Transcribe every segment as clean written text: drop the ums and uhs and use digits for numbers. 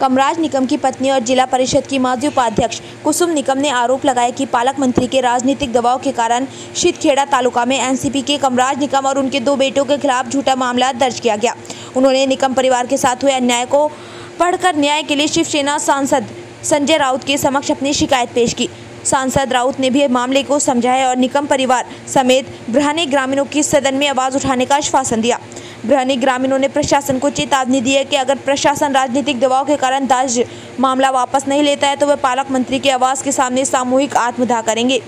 कमराज निकम की पत्नी और जिला परिषद की माजी उपाध्यक्ष कुसुम निकम ने आरोप लगाया कि पालक मंत्री के राजनीतिक दबाव के कारण शीतखेड़ा तालुका में एनसीपी के कमराज निकम और उनके 2 बेटों के खिलाफ झूठा मामला दर्ज किया गया। उन्होंने निकम परिवार के साथ हुए अन्याय को पढ़कर न्याय के लिए शिवसेना सांसद संजय राउत के समक्ष अपनी शिकायत पेश की। सांसद राउत ने भी मामले को समझाया और निकम परिवार समेत ब्रह्मणी ग्रामीणों की सदन में आवाज उठाने का आश्वासन दिया। ब्रह्मणी ग्रामीणों ने प्रशासन को चेतावनी दी है कि अगर प्रशासन राजनीतिक दबाव के कारण दर्ज मामला वापस नहीं लेता है तो वे पालक मंत्री के आवास के सामने सामूहिक आत्मदाह करेंगे।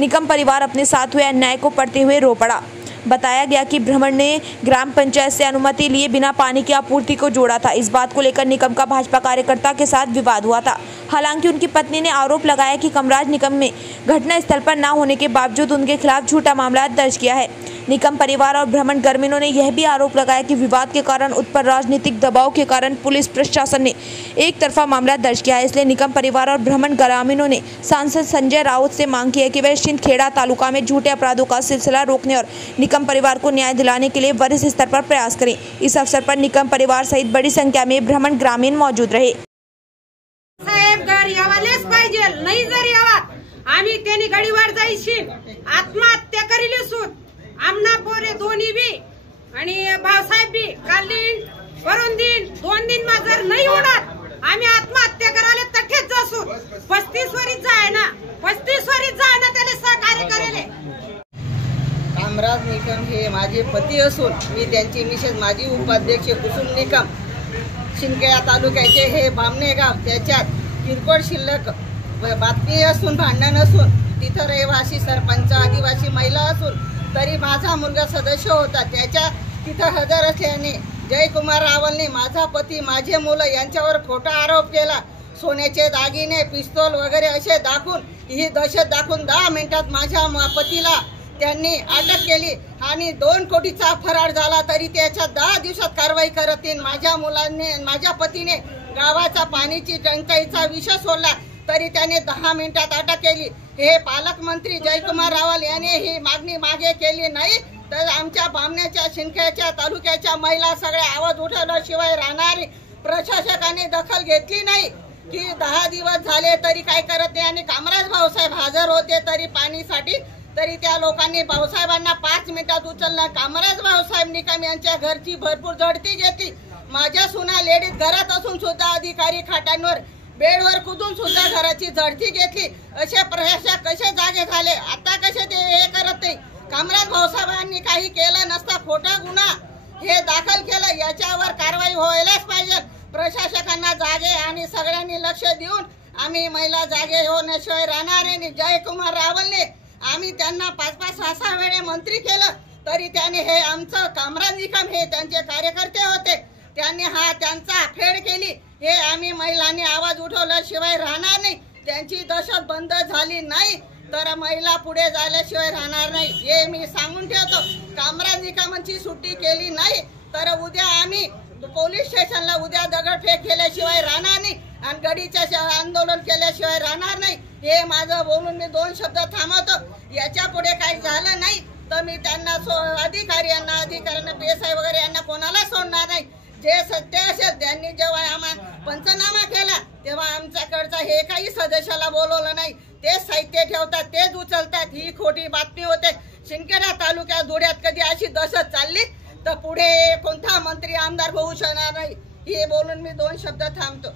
निकम परिवार अपने साथ हुए अन्याय को पढ़ते हुए रो पड़ा। बताया गया कि ब्रह्मण ने ग्राम पंचायत से अनुमति लिए बिना पानी की आपूर्ति को जोड़ा था। इस बात को लेकर निकम का भाजपा कार्यकर्ता के साथ विवाद हुआ था। हालांकि उनकी पत्नी ने आरोप लगाया कि कमराज निकम ने घटना स्थल पर न होने के बावजूद उनके खिलाफ झूठा मामला दर्ज किया है। निकम परिवार और ब्रह्मण ग्रामीणों ने यह भी आरोप लगाया कि विवाद के कारण उत्पन्न राजनीतिक दबाव के कारण पुलिस प्रशासन ने एक तरफा मामला दर्ज किया है। इसलिए निकम परिवार और ब्रह्मण ग्रामीणों ने सांसद संजय राउत से मांग की है कि वे शीतखेड़ा तालुका में झूठे अपराधों का सिलसिला रोकने और निकम परिवार को न्याय दिलाने के लिए वरिष्ठ स्तर पर प्रयास करें। इस अवसर पर निकम परिवार सहित बड़ी संख्या में ब्रह्मण ग्रामीण मौजूद रहे। नाही जर यावा आम्ही त्यांनी गाडीवर जायची आत्महत्या करील सूत आमना पोरे दोन्ही बी आणि भाऊसाहेब बी काल दिन वरून दिन 2 दिन मा जर नाही होणार आम्ही आत्महत्या करायला तठेच जासू 35 वरीच जाय ना 35 वरीच जाय ना त्याला सहकार्य करेले। कमराज निकम हे माझे पती असून मी त्यांची मिसेस माजी उपाध्यक्ष कुसुम निकम शीतखेड़ा तालुक्याचे हे बामणे गाव त्याच्यात किरकोळ शिल्लक बातमी असून भांडण असून तिथं रहिवासी सरपंच आदिवासी महिला असून तरी माझा मुलगा सदस्य होता त्याच्या तिथं हजर असल्याने जयकुमार रावलने माझा पती माझे मुलं यांच्यावर खोटा आरोप केला। सोन्याचे दागिने पिस्तूल वगैरे असे दाखवून ही दहशत दाखवून 10 मिनिटात माझ्या पतीला त्यांनी अटक केली आणि 2 कोटीचा फरार झाला। तरी त्याच्या 10 दिवसात कारवाई करत नाही। माझ्या मुलांनी माझ्या पतीने गावाचा पाण्याची टंचाईचा विषय सोडला तरी त्याने 10 मिनिटात अटक केली। हे पालकमंत्री जयकुमार रावल यांनी ही मागणी मागे केली नाही तर आमच्या बामण्याच्या शीतखेडा तालुक्याच्या महिला सगळ्या आवाज उठवल्याशिवाय राहणार। प्रशासकाने दखल घेतली नाही की 10 दिवस झाले तरी काय करत नाही आणि कामराज भाऊसाहेब हजर होते तरी पाणीसाठी तरी त्या लोकांनी भाऊसाहेबांना 5 मिनिटात उचलला। कामराज भाऊसाहेब निकम यांच्या घरची भरपूर झडती घेतली। माझ्या सुना लेडीज घरात असून सुद्धा अधिकारी खाटांवर बेडवर कुदून सुद्धा घराची झडती घेतली। असे प्रशासक कसे जागे झाले आता कसे ते हे करत नाही। कामराज भाऊसाहेबांनी काही केलं नसता खोटा गुन्हा हे दाखल केलं याच्यावर कारवाई व्हायलाच पाहिजे। प्रशासकांना जागे आणि सगळ्यांनी लक्ष देऊन आम्ही महिला जागे होण्याशिवाय राहणार नाही। जयकुमार रावलने आम्ही त्यांना 5-6 वेळे मंत्री केलं तरी त्याने हे आमचं कमराज निकम हे त्यांचे कार्यकर्ते होते त्यांनी त्यांचा फेड केली। हे आम्ही महिलांनी आवाज उठवल्याशिवाय राहणार नाही। त्यांची दहशत बंद झाली नाही तर महिला पुढे जाल्याशिवाय राहणार नाही हे मी सांगून ठेवतो। कमराज निकमांची सुट्टी केली नाही तर उद्या आम्ही पोलीस स्टेशनला उद्या दगडफेक केल्याशिवाय राहणार नाही आणि गडीचे आंदोलन केल्याशिवाय राहणार नाही। हे माझं बोलून मी 2 शब्द थांबवतो। याच्या पुढे काही झालं नाही तर मी त्यांना अधिकाऱ्यांना पेसाई वगैरे यांना कोणाला सोडणार नाही। जे सत्य असेल त्यांनी जेव्हा आम्हाला पंचनामा केला तेव्हा आमच्याकडचा हे काही सदस्याला बोलवलं नाही। ते साहित्य ठेवतात तेच उचलतात। ही खोटी बातमी होते। शीतखेडा तालुक्यात धुळ्यात कधी अशी दहशत चालली तर पुढे कोणता मंत्री आमदार होऊ शकणार नाही हे बोलून मी 2 शब्द थांबतो।